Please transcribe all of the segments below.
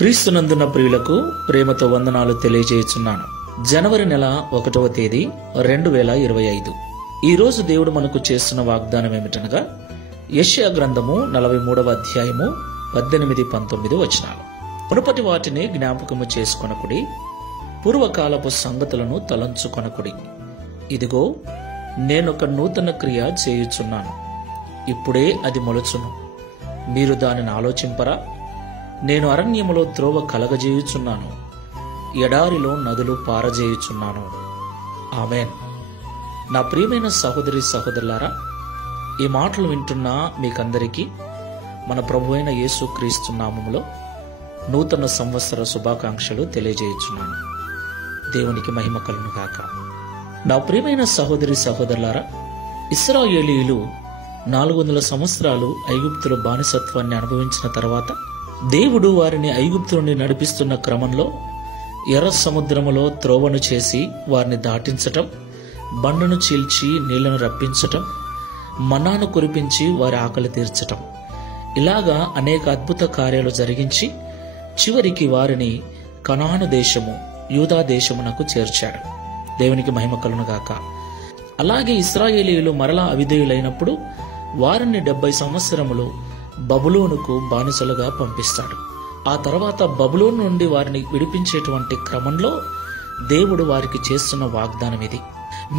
క్రీస్తునందున ప్రియులకు ప్రేమతో వందనాలు తెలియజేయుచున్నాను. జనవరి నెల 1వ తేదీ 2025. ఈ రోజు దేవుడు మనకు చేస్తున్న వాగ్దానం ఏమిటనగా యెషయా గ్రంథము 43వ అధ్యాయము 18-19 వచనాలు. మునుపటి వాటిని జ్ఞాపకము చేసుకొనకుడి, పూర్వకాలపు సంగతులను తలంచుకొనకుడి. ఇదిగో నేనొక నూతన క్రియ చేయుచున్నాను, ఇప్పుడే అది మొలచును, మీరు దానిని ఆలోచింపరా? నేను అరణ్యములో త్రోవ కలగజేయుచున్నాను, ఎడారిలో నదులు పారజేయుచున్నాను. ఆమేన్. నా ప్రియమైన సహోదరి సహోదరులారా, ఈ మాటలు వింటున్న మీకందరికీ మన ప్రభువైన యేసుక్రీస్తు నామములో నూతన సంవత్సర శుభాకాంక్షలు తెలియజేయుచున్నాను. దేవునికి మహిమ కలుగును గాక. నా ప్రియమైన సహోదరి సహోదరులారా, ఇశ్రాయేలీయులు 400 సంవత్సరాలు ఐగుప్తుల బానిసత్వాన్ని అనుభవించిన తర్వాత దేవుడు వారిని ఐగుప్తు నుండి నడిపిస్తున్న క్రమంలో ఎర్ర సముద్రములో త్రోవను చేసి వారిని దాటించటం, బండను చీల్చి నీళ్లను రప్పించటం, మన్నాను కురిపించి వారి ఆకలి తీర్చటం, ఇలాగా అనేక అద్భుత కార్యాలు జరిగించి చివరికి వారిని కనాను దేశము, యూదా దేశమునకు చేర్చాడు. దేవునికి మహిమ కలుగును గాక. అలాగే ఇశ్రాయేలీయులు మరలా అవిధేయులైనప్పుడు వారిని 70 సంవత్సరములు బబులోనుకు బానిసలుగా పంపిస్తాడు. ఆ తర్వాత బబులోను నుండి వారిని విడిపించేటువంటి క్రమంలో దేవుడు వారికి చేస్తున్న వాగ్దానం ఇది: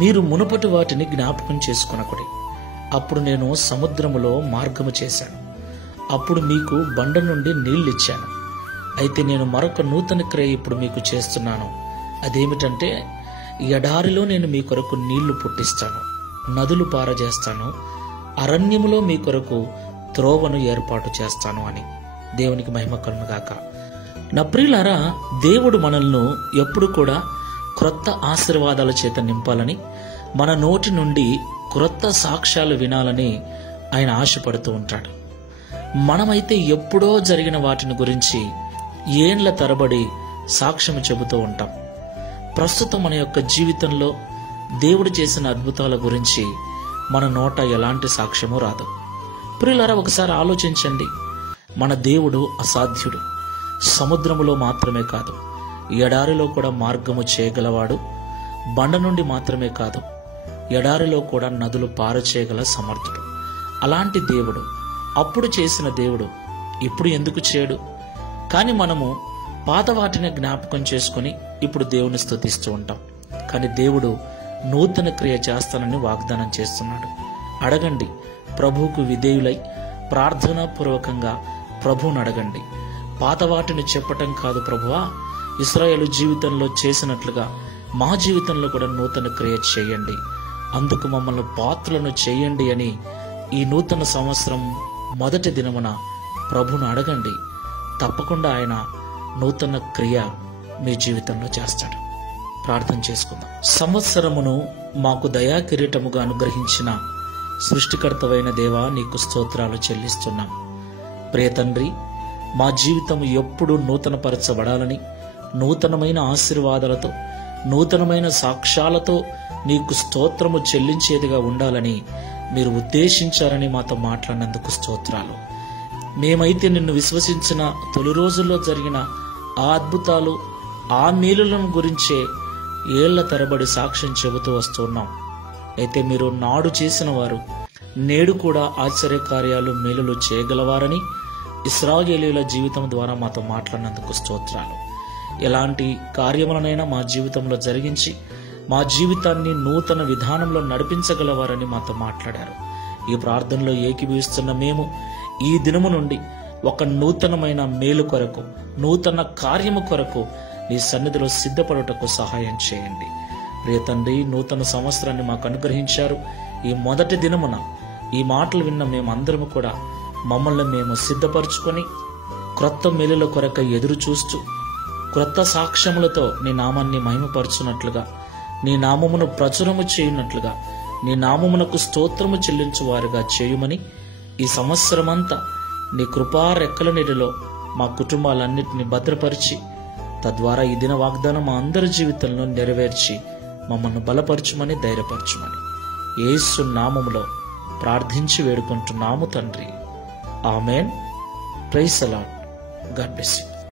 మీరు మునుపటి వాటిని జ్ఞాపకం చేసుకొనకుడి, అప్పుడు నేను సముద్రములో మార్గము చేశాను, అప్పుడు మీకు బండ నుండి నీళ్ళిచ్చాను. అయితే నేను మరొక నూతన క్రియ ఇప్పుడు మీకు చేస్తున్నాను. అదేమిటంటే, ఎడారిలో నేను మీ కొరకు నీళ్లు పుట్టిస్తాను, నదులు పారజేస్తాను, అరణ్యములో మీ కొరకు త్రోవను ఏర్పాటు చేస్తాను అని. దేవునికి మహిమ కలుగును గాక. నా ప్రియులారా, దేవుడు మనల్ని ఎప్పుడు కూడా క్రొత్త ఆశీర్వాదాల చేత నింపాలని, మన నోటి నుండి క్రొత్త సాక్ష్యాలు వినాలని ఆయన ఆశపడుతూ ఉంటాడు. మనమైతే ఎప్పుడో జరిగిన వాటిని గురించి ఏండ్ల తరబడి సాక్ష్యం చెబుతూ ఉంటాం. ప్రస్తుతం మన యొక్క జీవితంలో దేవుడు చేసిన అద్భుతాల గురించి మన నోట ఎలాంటి సాక్ష్యము రాదు. ప్రియులారా, ఒకసారి ఆలోచించండి. మన దేవుడు అసాధ్యుడు. సముద్రములో మాత్రమే కాదు, ఎడారిలో కూడా మార్గము చేయగలవాడు. బండ నుండి మాత్రమే కాదు, ఎడారిలో కూడా నదులు పారచేయగల సమర్థుడు. అలాంటి దేవుడు, అప్పుడు చేసిన దేవుడు ఇప్పుడు ఎందుకు చేయడు? కానీ మనము పాత వాటిని జ్ఞాపకం చేసుకుని ఇప్పుడు దేవుని స్తుతిస్తూ ఉంటాం. కానీ దేవుడు నూతన క్రియ చేస్తానని వాగ్దానం చేస్తున్నాడు. అడగండి, ప్రభువుకు విధేయులై ప్రార్థనాపూర్వకంగా ప్రభువును అడగండి. పాత వాటిని చెప్పటం కాదు, ప్రభువా, ఇశ్రాయేలు జీవితంలో చేసినట్లుగా మా జీవితంలో కూడా నూతన క్రియ చేయండి, అందుకు మమ్మల్ని పాత్రలను చేయండి అని ఈ నూతన సంవత్సరం మొదటి దినమున ప్రభువును అడగండి. తప్పకుండా ఆయన నూతన క్రియ మీ జీవితంలో చేస్తాడు. ప్రార్థన చేసుకుందాం. సంవత్సరమును మాకు దయా కిరీటముగా అనుగ్రహించిన సృష్టికర్తవైన దేవా, నీకు స్తోత్రాలు చెల్లిస్తున్నాం. ప్రియ తండ్రి, మా జీవితం ఎప్పుడూ నూతనపరచబడాలని, నూతనమైన ఆశీర్వాదాలతో, నూతనమైన సాక్ష్యాలతో నీకు స్తోత్రము చెల్లించేదిగా ఉండాలని మీరు ఉద్దేశించారని మాతో మాట్లాడినందుకు స్తోత్రాలు. మేమైతే నిన్ను విశ్వసించిన తొలి రోజుల్లో జరిగిన ఆ అద్భుతాలు, ఆ మేలులను గురించే ఏళ్ల తరబడి సాక్ష్యం చెబుతూ వస్తున్నాం. అయితే మీరు నాడు చేసిన వారు నేడు కూడా ఆశ్చర్యకార్యాలు, మేలులు చేయగలవారని ఇశ్రాయేలీయుల జీవితం ద్వారా మాతో మాట్లాడినందుకు స్తోత్రాలు. ఎలాంటి కార్యములనైనా మా జీవితంలో జరిగించి మా జీవితాన్ని నూతన విధానంలో నడిపించగలవారని మాతో మాట్లాడారు. ఈ ప్రార్థనలో ఏకీభవిస్తున్న మేము ఈ దినము నుండి ఒక నూతనమైన మేలు కొరకు, నూతన కార్యము కొరకు నీ సన్నిధిలో సిద్ధపడుటకు సహాయం చేయండి. ప్రియ తండ్రి, నూతన సంవత్సరాన్ని మాకు అనుగ్రహించారు. ఈ మొదటి దినమున ఈ మాటలు విన్న మేమందరము కూడా మమ్మల్ని మేము సిద్ధపరచుకొని క్రొత్త మేలుల కొరకై ఎదురు చూస్తూ క్రొత్త సాక్ష్యములతో నీ నామాన్ని మహిమపరచునట్లుగా, నీ నామమును ప్రచురము చేయునట్లుగా, నీ నామమునకు స్తోత్రము చెల్లించు వారుగా చేయుమని ఈ సంవత్సరమంతా నీ కృపా రెక్కల నీటిలో మా కుటుంబాలన్నిటిని భద్రపరిచి, తద్వారా ఈ దిన వాగ్దానం మా అందరి జీవితంలో నెరవేర్చి మమ్మల్ని బలపరచుమని, ధైర్యపరచుమని యేసు నామములో ప్రార్థించి వేడుకుంటున్నాము తండ్రి. Amen. Praise the Lord. God bless you.